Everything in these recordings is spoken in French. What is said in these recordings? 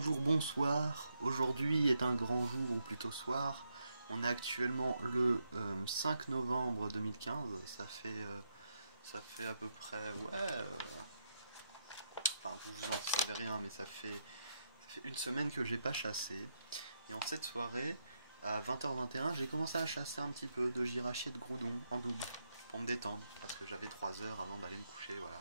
bonjour, bonsoir. Aujourd'hui est un grand jour, ou plutôt soir. On est actuellement le 5 novembre 2015. Ça fait à peu près, enfin, je vous en savais rien, mais ça fait une semaine que j'ai pas chassé. Et en cette soirée, à 20h21, j'ai commencé à chasser un petit peu de girachi et de groudon en double, pour me détendre, parce que j'avais 3 heures avant d'aller me coucher, voilà.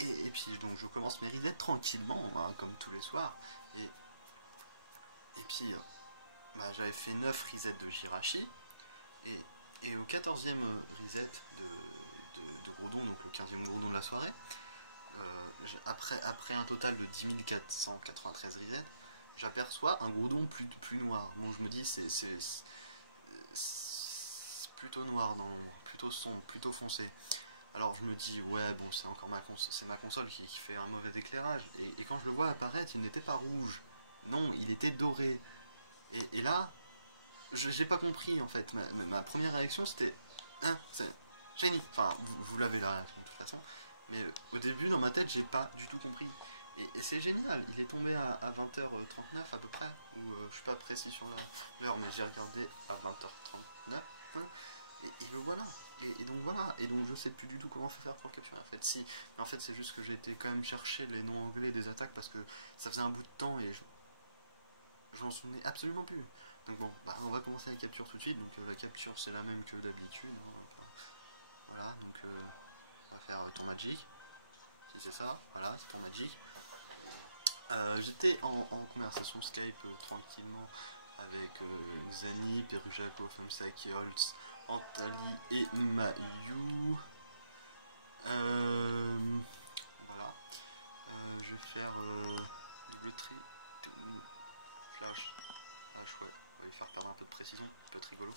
Et puis donc je commence mes risettes tranquillement, hein, comme tous les soirs. Et puis j'avais fait 9 risettes de girachi. Et au 14e risette de Groudon, donc le 15e Groudon de la soirée, après un total de 10 493 risettes, j'aperçois un Groudon plus noir. Bon, je me dis c'est plutôt noir dans l'ombre, plutôt sombre, plutôt foncé. Alors je me dis, ouais, bon, c'est ma console qui fait un mauvais éclairage. Et quand je le vois apparaître, il n'était pas rouge. Non, il était doré. Et là, je n'ai pas compris, en fait. Ma première réaction, c'était, hein, c'est génie. Enfin, vous l'avez la réaction, de toute façon. Mais au début, dans ma tête, j'ai pas du tout compris. Et c'est génial. Il est tombé à 20h39 à peu près. Ou je suis pas précis sur l'heure, mais j'ai regardé à 20h39. Et le voilà. Et donc voilà. Et donc je sais plus du tout comment faire pour capturer. En fait, si. Mais en fait, c'est juste que j'ai été quand même chercher les noms anglais des attaques parce que ça faisait un bout de temps et je m'en souvenais absolument plus. Donc bon, on va commencer la capture tout de suite. Donc la capture, c'est la même que d'habitude, hein. Voilà. Donc on va faire ton magic. Si c'est ça, voilà, c'est ton magic. J'étais en conversation Skype tranquillement avec Xani, Perujapo, Femsaki, Holtz, Antali et Mayu. Voilà. Je vais faire double tri, flash, ouais. Je vais faire perdre un peu de précision, ça peut être rigolo.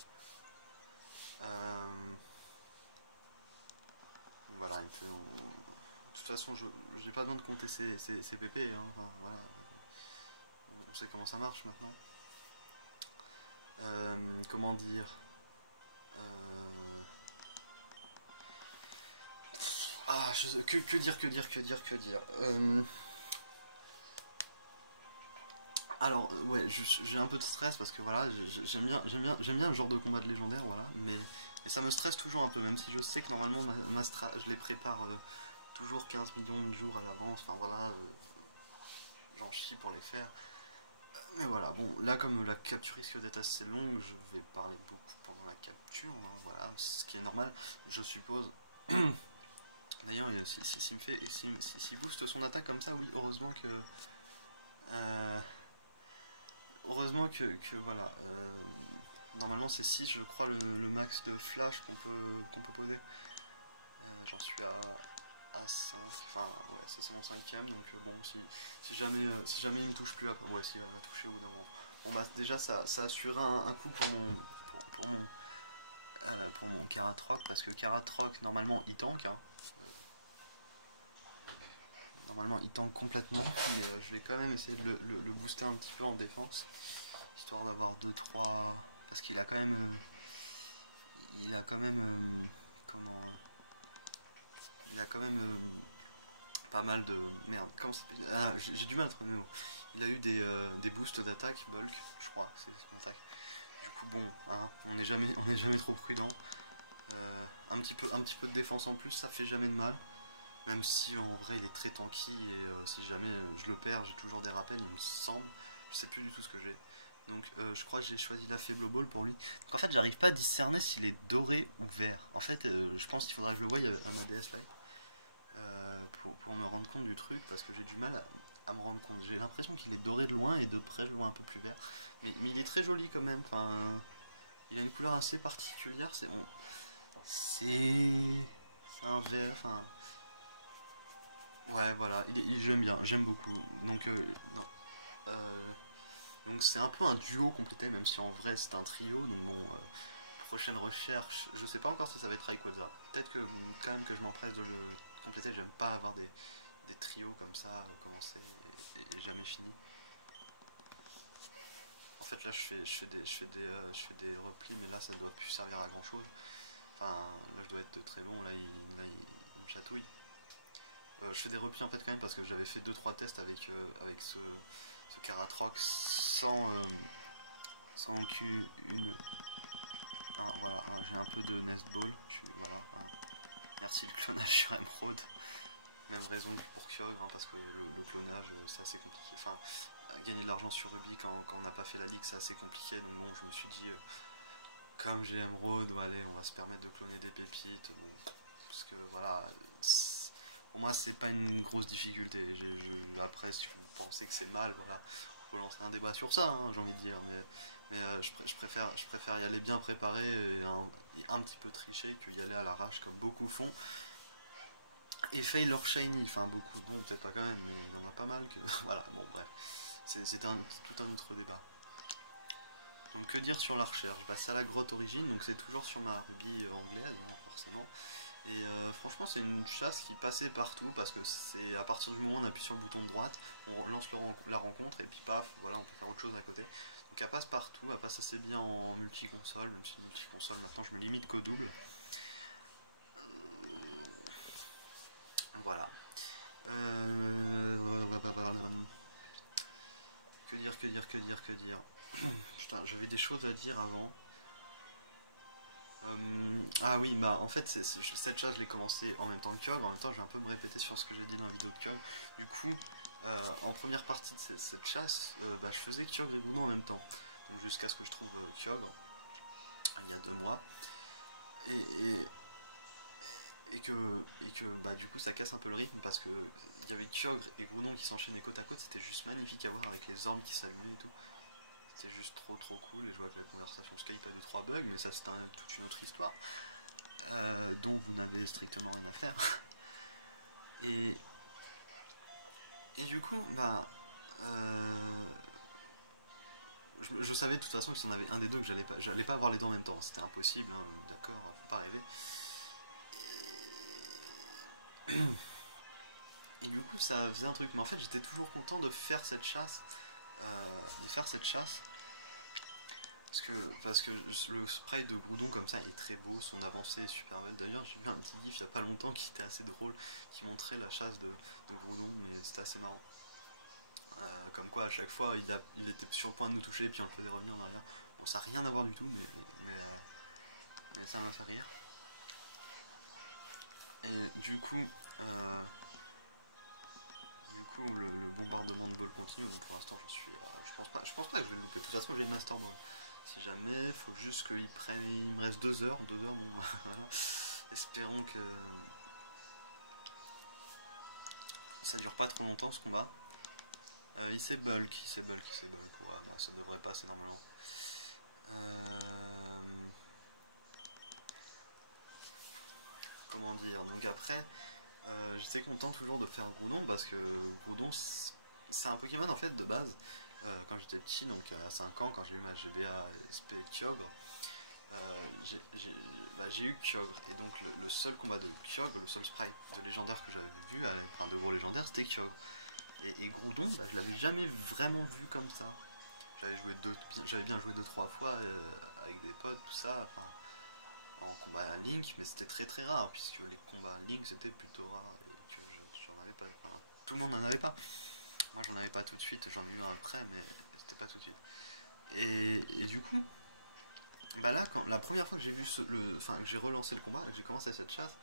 Voilà, de toute façon, je n'ai pas besoin de compter ses PP, hein. Enfin, voilà. On sait comment ça marche maintenant. Comment dire, que dire. Alors ouais, j'ai un peu de stress parce que voilà, j'aime bien le genre de combat de légendaire, voilà, mais ça me stresse toujours un peu, même si je sais que normalement je les prépare toujours 15 millions de jours à l'avance, enfin voilà, j'en chie pour les faire. Mais voilà, bon, là comme la capture risque d'être assez longue, je vais parler beaucoup pendant la capture, hein, voilà, ce qui est normal, je suppose. D'ailleurs, s'il booste son attaque comme ça, oui, heureusement que voilà, normalement c'est 6 je crois le max de flash qu'on peut poser. J'en suis à 5, enfin ouais, ça c'est mon 5ème, donc bon, si jamais il ne touche plus après, ouais, si on a touché au bout d'un moment. Bon bah déjà ça assurera un coup pour mon Karatroc, parce que Karatroc normalement il tank, hein. Normalement il tank complètement, mais je vais quand même essayer de le booster un petit peu en défense, histoire d'avoir 2-3, parce qu'il a quand même pas mal de merde, comment ça s'appelle, j'ai du mal à trouver le mot. Il a eu des boosts d'attaque bulk, je crois, c'est pour ça. Du coup bon, hein, on n'est jamais trop prudent. Un petit peu de défense en plus, ça fait jamais de mal. Même si en vrai il est très tanky et si jamais je le perds, j'ai toujours des rappels, il me semble. Je sais plus du tout ce que j'ai. Donc je crois que j'ai choisi la faible ball pour lui. Donc en fait j'arrive pas à discerner s'il est doré ou vert. En fait je pense qu'il faudra que je le voie à ma DS là. Pour me rendre compte du truc, parce que j'ai du mal à me rendre compte. J'ai l'impression qu'il est doré de loin et de près je le vois un peu plus vert. Mais il est très joli quand même. Enfin, il a une couleur assez particulière. C'est bon. C'est un vert. Enfin, ouais, voilà, j'aime bien, j'aime beaucoup. Donc, non. Donc c'est un peu un duo complété, même si en vrai c'est un trio. Donc bon, prochaine recherche, je sais pas encore si ça va être Rayquaza. Peut-être que quand même que je m'empresse de le compléter. J'aime pas avoir des trios comme ça, recommencer et jamais fini. En fait là je fais des replis, mais là ça doit plus servir à grand chose. Enfin là je dois être de très bon, là il me chatouille. Je fais des replis en fait quand même parce que j'avais fait 2-3 tests avec ce Karatrox sans Q1. Ah, voilà, j'ai un peu de Nestball. Voilà, merci le clonage sur Emerald. Même raison pour Kyogre, hein, parce que le clonage c'est assez compliqué. Enfin, gagner de l'argent sur Ruby quand on n'a pas fait la ligue c'est assez compliqué. Donc bon, je me suis dit, comme j'ai Emerald, allez, on va se permettre de cloner des pépites. Bon, parce que voilà, pour moi c'est pas une grosse difficulté. Après, si vous pensez que c'est mal, voilà, on peut lancer un débat sur ça, hein, j'ai envie de dire. Mais je préfère y aller bien préparé et un petit peu tricher que y aller à l'arrache comme beaucoup font. Et fail leur shiny, enfin beaucoup, bon peut-être pas quand même, mais il y en a pas mal que. Voilà, bon bref, c'est tout un autre débat. Donc que dire sur la recherche? Bah, c'est à la grotte origine, donc c'est toujours sur ma Ruby anglaise, hein, forcément. Et franchement c'est une chasse qui passait partout parce que c'est à partir du moment où on appuie sur le bouton de droite, on lance la rencontre et puis paf, voilà, on peut faire autre chose à côté. Donc elle passe partout, elle passe assez bien en multi-console, même si multi-console maintenant je me limite qu'au double. Voilà. Que dire. Putain, j'avais des choses à dire avant. Ah oui, bah en fait, cette chasse, je l'ai commencé en même temps que Kyogre. En même temps, je vais un peu me répéter sur ce que j'ai dit dans la vidéo de Kyogre. Du coup, en première partie de cette chasse, bah, je faisais Kyogre et Groudon en même temps. Jusqu'à ce que je trouve Kyogre, il y a 2 mois. Et que bah, du coup, ça casse un peu le rythme parce que il y avait Kyogre et Groudon qui s'enchaînaient côte à côte. C'était juste magnifique à voir avec les ormes qui s'allumaient et tout. C'était juste trop cool. Et je vois que la conversation Skype a eu 3 bugs, mais ça, c'est toute une autre histoire. Donc vous n'avez strictement rien à faire. Et du coup, bah, je savais de toute façon que si on avait un des deux que j'allais pas avoir les deux en même temps, c'était impossible, hein, d'accord, faut pas rêver. Et du coup ça faisait un truc, mais en fait j'étais toujours content de faire cette chasse, parce que le spray de Groudon comme ça est très beau, son avancée est super belle. D'ailleurs j'ai vu un petit gif il y a pas longtemps qui était assez drôle, qui montrait la chasse de Groudon, mais c'était assez marrant. Comme quoi à chaque fois il était sur le point de nous toucher, puis on le faisait revenir en arrière. Bon, ça n'a rien à voir du tout, mais ça m'a fait rire. Et du coup, le bombardement de balles continue. Donc pour l'instant, je pense pas que je vais le louper. De toute façon, j'ai le Master Ball. Si jamais, il faut juste qu'il prenne. Il me reste 2 heures. 2 heures, bon, voilà. Espérons que ça dure pas trop longtemps ce combat. Il s'est bulk. Ouais, bon, ça devrait passer normalement. Comment dire? Donc après, j'étais content toujours de faire Groudon parce que Groudon c'est un Pokémon en fait de base. Quand j'étais petit, donc à 5 ans, quand j'ai eu ma GBA SP Kyogre, j'ai eu Kyogre. Et donc le seul combat de Kyogre, le seul sprite de légendaire que j'avais vu, enfin de gros légendaire, c'était Kyogre. Et Groudon, bah, je l'avais jamais vraiment vu comme ça. J'avais bien joué 2-3 fois avec des potes, tout ça, enfin, en combat à Link, mais c'était très rare, puisque les combats à Link c'était plutôt rare, et que j'en avais pas. Enfin, tout le monde n'en avait pas. Moi j'en avais pas tout de suite, j'en ai eu un après, mais c'était pas tout de suite. Et du coup, bah là, la première fois que j'ai vu que j'ai relancé le combat, que j'ai commencé cette chasse,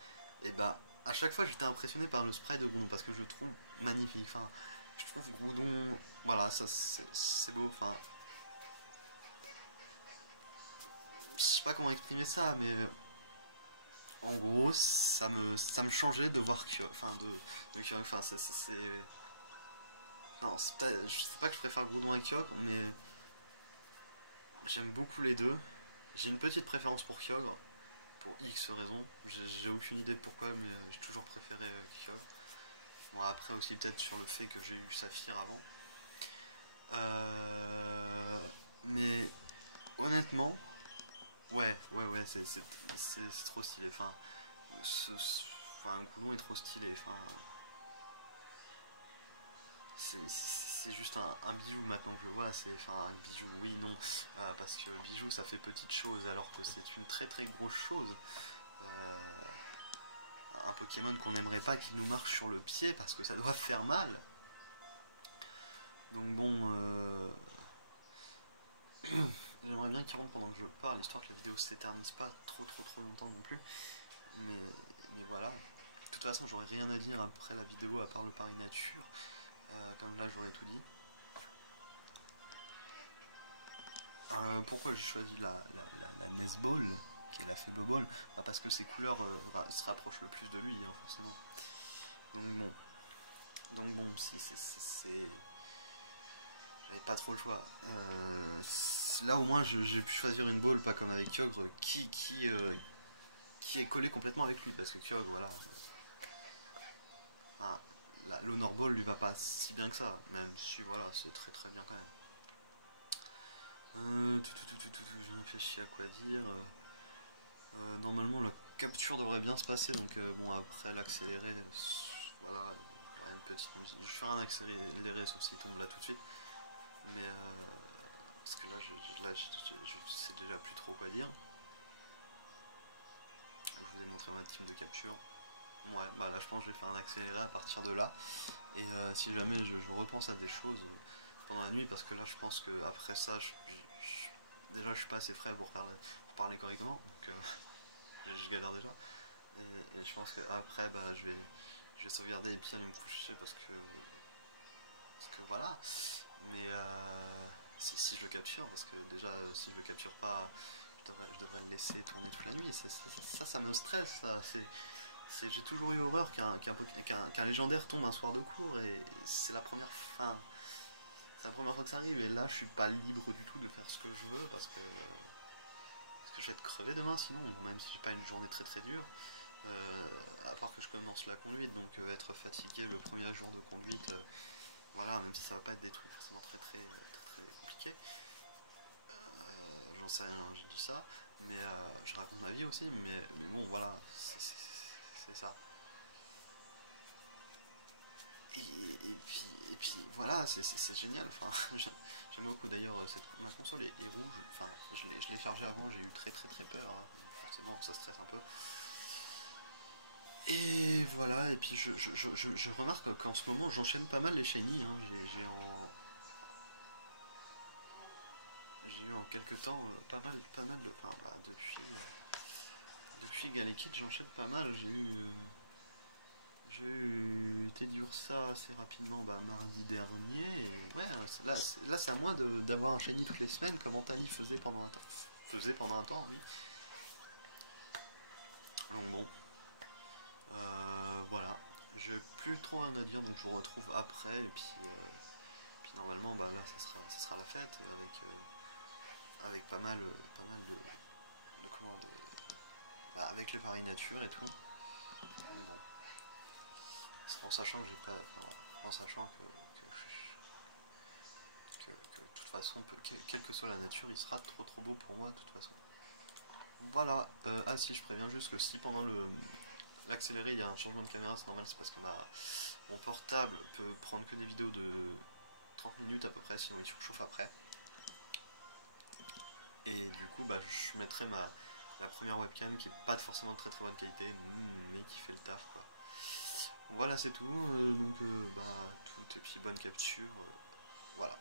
et bah à chaque fois j'étais impressionné par le spray de Groudon parce que je le trouve magnifique. Enfin, je trouve Groudon, voilà, ça c'est beau. Enfin, je sais pas comment exprimer ça, mais en gros, ça me changeait de voir Kyogre, enfin c'est. Non, je sais pas que je préfère Groudon à Kyogre, mais j'aime beaucoup les deux. J'ai une petite préférence pour Kyogre, pour X raisons. J'ai aucune idée pourquoi, mais j'ai toujours préféré Kyogre. Bon, après aussi peut-être sur le fait que j'ai eu Saphir avant. Mais honnêtement, ouais, c'est trop stylé. Enfin, un Groudon est trop stylé. Enfin, c'est juste un bijou maintenant que je le vois, un bijou, oui, non, parce que bijou ça fait petite chose alors que c'est une très grosse chose. Un Pokémon qu'on n'aimerait pas qui nous marche sur le pied parce que ça doit faire mal. Donc bon, j'aimerais bien qu'il rentre pendant que je parle, histoire que la vidéo s'éternise pas trop longtemps non plus. Mais voilà. De toute façon, j'aurais rien à dire après la vidéo à part le pari nature. Comme là, j'aurais tout dit. Pourquoi j'ai choisi la baseball, qui est la faible ball? Parce que ses couleurs se rapprochent le plus de lui, hein, forcément. Donc bon, j'avais pas trop le choix. Là au moins j'ai pu choisir une ball, pas comme avec Kyogre, qui est collé complètement avec lui, parce que Kyogre, voilà. L'Honor Ball lui va pas si bien que ça, même si voilà, c'est très bien quand même. Je réfléchis à quoi dire. Normalement la capture devrait bien se passer, donc bon, après l'accéléré, voilà, une petite musique. Je fais un accéléré sur s'il tombe là tout de suite, mais parce que là, je sais déjà plus trop quoi dire. Je vous ai montré ma team de capture. Ouais, bah là je pense que je vais faire un accéléré à partir de là, et si jamais je repense à des choses pendant la nuit, parce que là je pense que après ça, déjà je suis pas assez frais pour parler correctement, donc je galère déjà, et je pense que après bah, je vais sauvegarder et puis aller me coucher parce que voilà, mais si je le capture, parce que déjà si je le capture pas, je devrais le laisser tourner toute la nuit, ça me stresse, ça. J'ai toujours eu horreur qu'un légendaire tombe un soir de cours, et c'est la première fois que ça arrive, et là je suis pas libre du tout de faire ce que je veux, parce que je vais être crevé demain sinon, même si j'ai pas une journée très dure, à part que je commence la conduite, donc être fatigué le premier jour de conduite, voilà, même si ça va pas être des trucs forcément très compliqués, j'en sais rien, j'ai dit ça, mais je raconte ma vie aussi, mais bon voilà, c'est ça. Et puis voilà, c'est génial, enfin, j'aime beaucoup d'ailleurs, ma console est rouge, enfin, je l'ai chargée avant, j'ai eu très peur, hein. Forcément ça stresse un peu. Et voilà, et puis je remarque qu'en ce moment j'enchaîne pas mal les shiny, hein. J'ai eu en quelques temps pas mal de... Enfin, bah, depuis Galekid j'enchaîne pas mal, j'ai eu Teddiursa assez rapidement mardi dernier, et ouais, là c'est à moi d'avoir un shiny toutes les semaines, comme Antali faisait pendant un temps, oui. Donc bon, voilà, je n'ai plus trop rien à dire, donc je vous retrouve après, et puis normalement là ça sera la fête, avec pas mal avec le pari nature et tout. En sachant que j'ai pas. En sachant que de toute façon, quelle que soit la nature, il sera trop beau pour moi de toute façon. Voilà. Ah si, je préviens juste que si pendant l'accéléré il y a un changement de caméra, c'est normal, c'est parce que mon portable peut prendre que des vidéos de 30 minutes à peu près, sinon il chauffe après. Et du coup, je mettrai ma première webcam qui est pas forcément de très bonne qualité, mais qui fait le taf, quoi. Voilà, c'est tout. Donc, tout, et puis bonne capture. Voilà.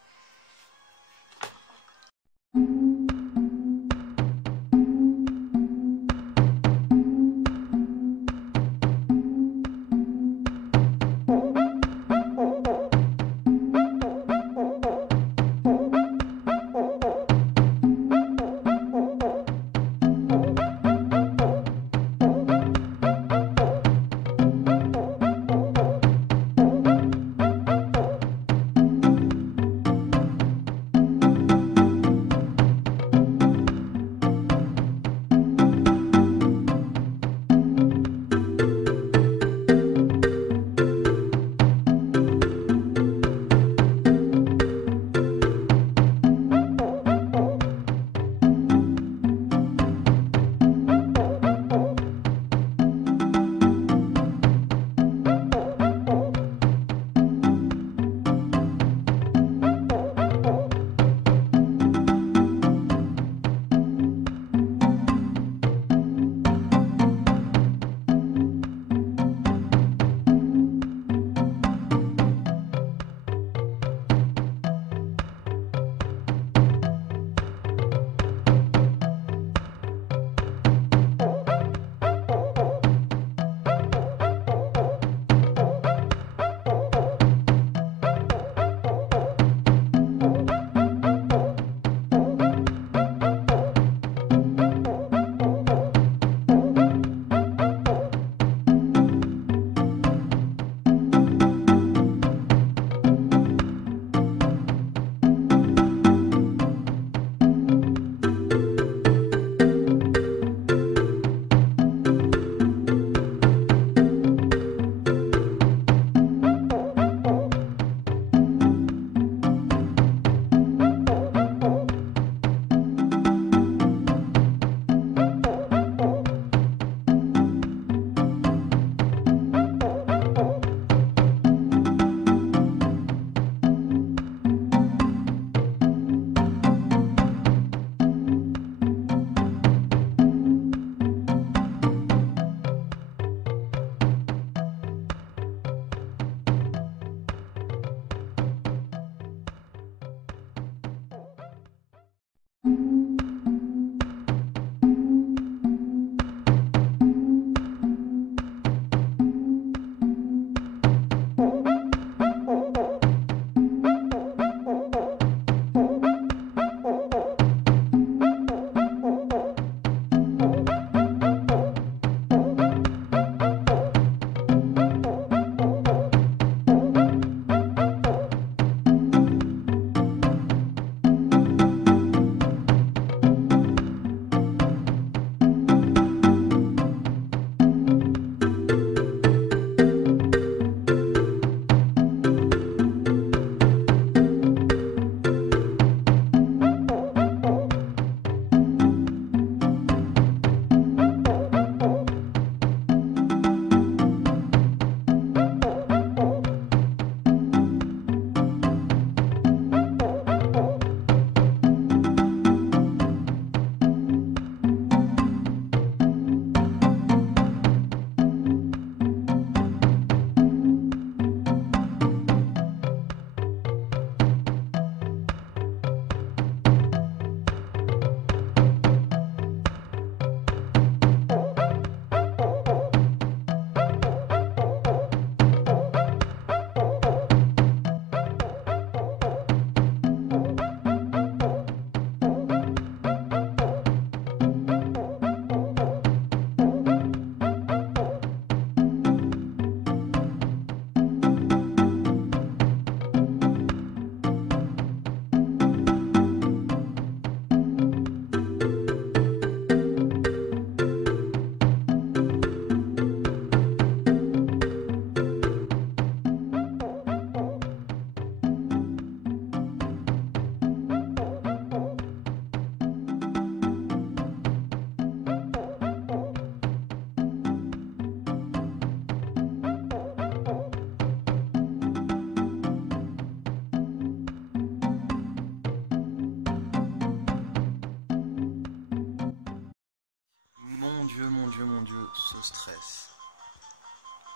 stress.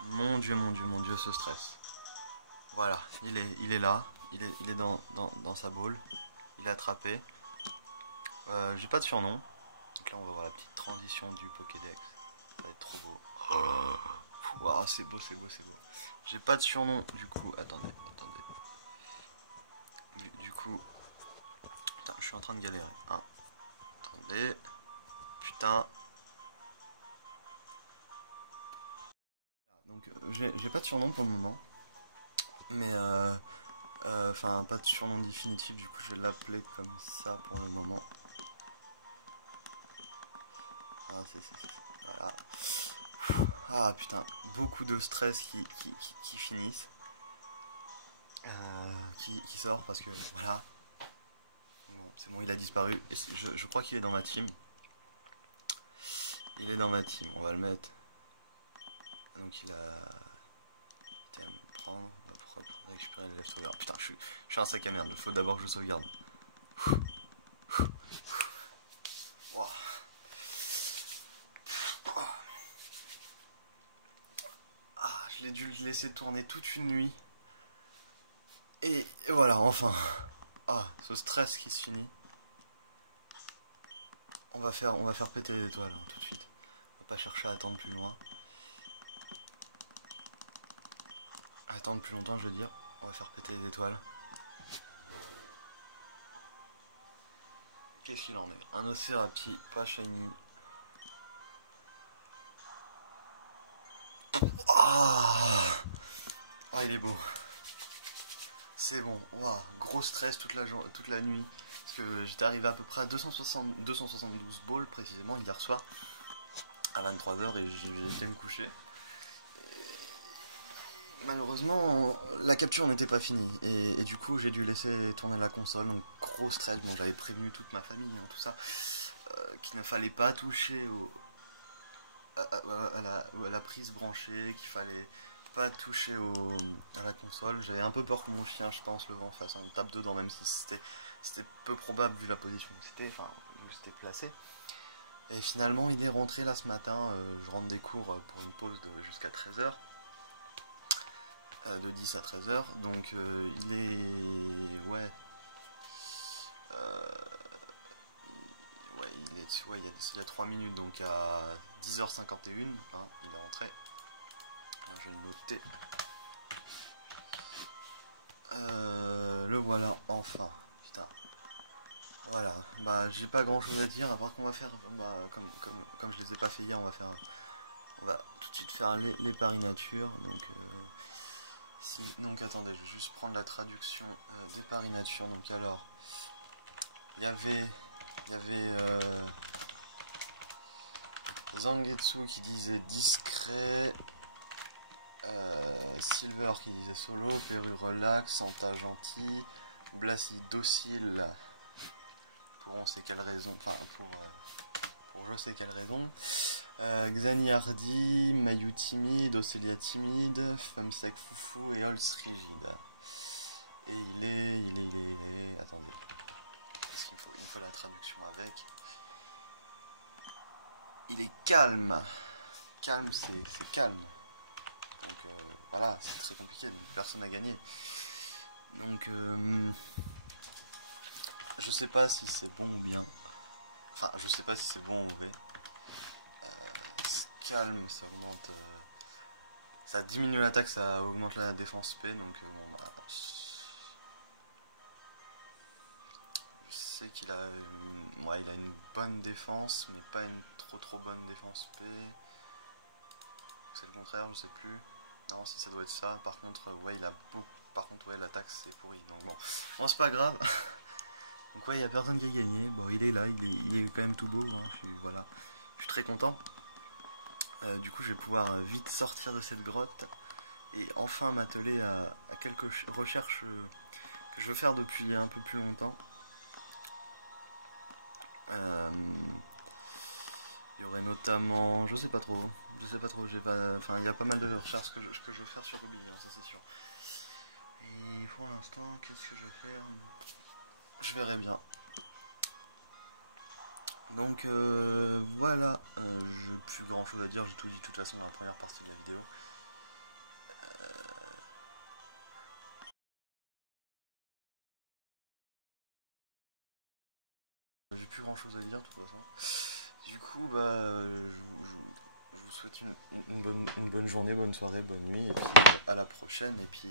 Mon dieu, ce stress. Voilà, il est là, il est dans sa boule, il est attrapé. J'ai pas de surnom, donc là on va voir la petite transition du Pokédex, ça va être trop beau. Wow, c'est beau. J'ai pas de surnom, du coup, attendez. Du coup, putain, je suis en train de galérer. Hein. Attendez, putain. Donc j'ai pas de surnom pour le moment, mais enfin pas de surnom définitif, du coup je vais l'appeler comme ça pour le moment. Ah, voilà. Ah putain, beaucoup de stress qui finissent, qui sort parce que voilà, bon, c'est bon, il a disparu, et je crois qu'il est dans ma team. Il est dans ma team, on va le mettre. Donc il a été à me prendre, récupérer les sauvegardes. Putain, je suis un sac à merde, il faut d'abord que je sauvegarde. Wow. Ah, je l'ai dû le laisser tourner toute une nuit. Et voilà, enfin. Ah, ce stress qui se finit. On va faire péter les étoiles hein, tout de suite. On va pas chercher à attendre plus loin. Attendre plus longtemps, je veux dire. On va faire péter les étoiles. Qu'est-ce qu'il en est? Un Océrapi, pas shiny. Ah, il est beau. C'est bon. Wow. Gros stress toute la nuit. Parce que j'étais arrivé à peu près à 272 balls précisément hier soir. À 23h et j'ai été me coucher. Malheureusement, la capture n'était pas finie et du coup j'ai dû laisser tourner la console, donc gros stress. Bon, j'avais prévenu toute ma famille, hein, tout ça, qu'il ne fallait pas toucher à la prise branchée, qu'il fallait pas toucher à la console. J'avais un peu peur que mon chien, je pense, le vent fasse un tape dedans, même si c'était peu probable vu la position où c'était placé. Et finalement, il est rentré là ce matin. Je rentre des cours pour une pause jusqu'à 13h. De 10 à 13h, donc il est... Ouais. Il y a 3 minutes, donc à 10h51, hein, il est rentré. Je vais le noter. Le voilà, enfin. Putain. Voilà, bah j'ai pas grand chose à dire, à part qu'on va faire, comme je les ai pas fait hier, on va tout de suite faire les paris nature, donc attendez, je vais juste prendre la traduction des paris nature. Donc alors, il y avait Zangetsu qui disait discret, Silver qui disait solo, Perru relax, Santa gentil, Blasi docile, pour on sait quelle raison, enfin pour je sais quelle raison. Xani hardy, Mayu timide, Océlia timide, Femsec foufou et Holz rigide. Et il est... Attendez. Parce qu'il faut qu'on fasse la traduction avec. Il est calme. Calme, c'est calme. Donc voilà, c'est très compliqué, personne n'a gagné. Donc je sais pas si c'est bon ou bien. Enfin, je sais pas si c'est bon ou mauvais. Calme, ça augmente, ça diminue l'attaque, ça augmente la défense P, donc bon, bah, je sais qu'il a il a une bonne défense, mais pas une trop bonne défense P. C'est le contraire, je sais plus. Non, si ça doit être ça. Par contre, ouais, il a beaucoup. Par contre, ouais, l'attaque c'est pourri. Donc bon, c'est pas grave. Donc ouais, il y a personne qui a gagné. Bon, il est là, il est quand même tout beau. Hein. Voilà, je suis très content. Du coup, je vais pouvoir vite sortir de cette grotte et enfin m'atteler à quelques recherches que je veux faire depuis un peu plus longtemps. Il y aurait notamment, je sais pas trop, enfin il y a pas mal de recherches que je veux faire sur Ruby, hein, ça c'est sûr. Et pour l'instant, qu'est-ce que je vais faire? Je verrai bien. Donc voilà, j'ai plus grand chose à dire, j'ai tout dit de toute façon dans la première partie de la vidéo. J'ai plus grand chose à dire de toute façon. Du coup, je vous souhaite une bonne journée, bonne soirée, bonne nuit, et puis à la prochaine, et puis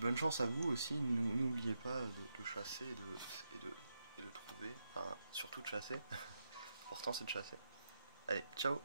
bonne chance à vous aussi, n'oubliez pas de chasser et de trouver, enfin surtout de chasser, l'important c'est de chasser. Allez, ciao!